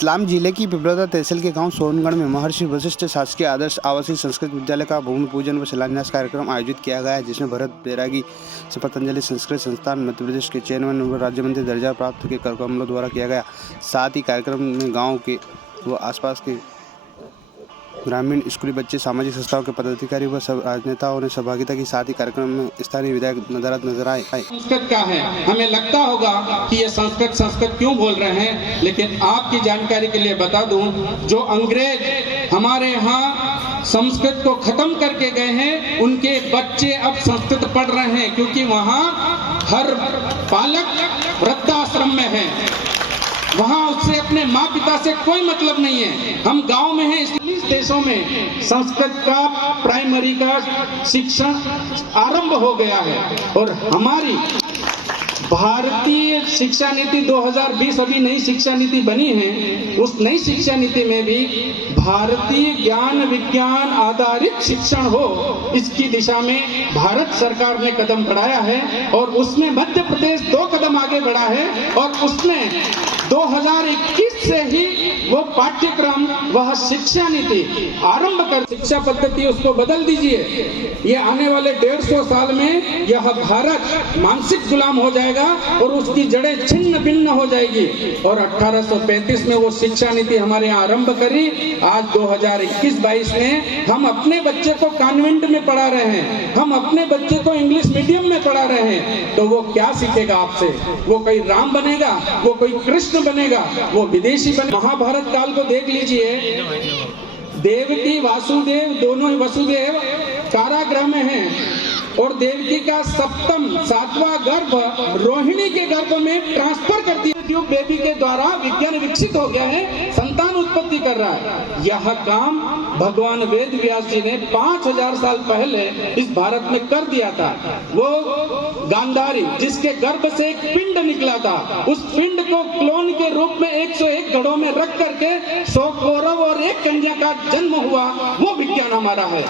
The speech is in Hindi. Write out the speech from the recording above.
रतलाम जिले की पिपरौदा तहसील के गांव सोनगढ़ में महर्षि वशिष्ठ शासकीय आदर्श आवासीय संस्कृत विद्यालय का भूमि पूजन व शिलान्यास कार्यक्रम आयोजित किया गया है, जिसमें भरत बैरागी से पतंजलि संस्कृत संस्थान मध्य प्रदेश के चेयरमैन व राज्य मंत्री दर्जा प्राप्त के कमलों द्वारा किया गया। साथ ही कार्यक्रम में गाँव के व आसपास के ग्रामीण स्कूली बच्चे, सामाजिक संस्थाओं के पदाधिकारी व सब राजनेताओं ने सहभागिता की। साथ ही कार्यक्रम में स्थानीय विधायक नजर आए। संस्कृत क्या है, हमें लगता होगा कि ये संस्कृत क्यों बोल रहे हैं, लेकिन आपकी जानकारी के लिए बता दूं, जो अंग्रेज हमारे यहाँ संस्कृत को खत्म करके गए हैं, उनके बच्चे अब संस्कृत पढ़ रहे हैं, क्योंकि वहाँ हर पालक वृद्धाश्रम में है, वहाँ उससे अपने माँ पिता से कोई मतलब नहीं है। हम गांव में हैं, इसलिए इस देशों में संस्कृत का प्राइमरी का शिक्षण आरंभ हो गया है। और हमारी भारतीय शिक्षा नीति 2020 अभी नई शिक्षा नीति बनी है, उस नई शिक्षा नीति में भी भारतीय ज्ञान विज्ञान आधारित शिक्षण हो, इसकी दिशा में भारत सरकार ने कदम बढ़ाया है। और उसमें मध्य प्रदेश 2 कदम आगे बढ़ा है, और उसने 2021 से ही वो पाठ्यक्रम, वह शिक्षा नीति आरंभ कर, शिक्षा पद्धति उसको बदल दीजिए। ये आने वाले 150 साल में यह भारत मानसिक गुलाम हो जाएगा और उसकी जड़ें छिन्न भिन्न हो जाएगी। और 1835 में वो शिक्षा नीति हमारे यहाँ आरंभ करी। आज 2021-22 में हम अपने बच्चे को कॉन्वेंट में पढ़ा रहे हैं, हम अपने बच्चे को इंग्लिश मीडियम में पढ़ा रहे हैं, तो वो क्या सीखेगा आपसे? वो कोई राम बनेगा, वो कोई कृष्ण बनेगा, वो विदेशी बने। महाभारत काल को देख लीजिए, देवकी वासुदेव दोनों ही वसुदेव कारागृह में हैं, और देवकी का 7वां गर्भ रोहिणी के गर्भ में ट्रांसफर कर दिया। ट्यूब बेबी के द्वारा विज्ञान विकसित हो गया है, संतान उत्पत्ति कर रहा है। यह काम भगवान वेद व्यास जी ने 5000 साल पहले इस भारत में कर दिया था। वो गांधारी, जिसके गर्भ से एक पिंड निकला था, उस पिंड को क्लोन के रूप में 101 घड़ों में रख करके 100 कौरव और 1 कन्या का जन्म हुआ, वो विज्ञान हमारा है।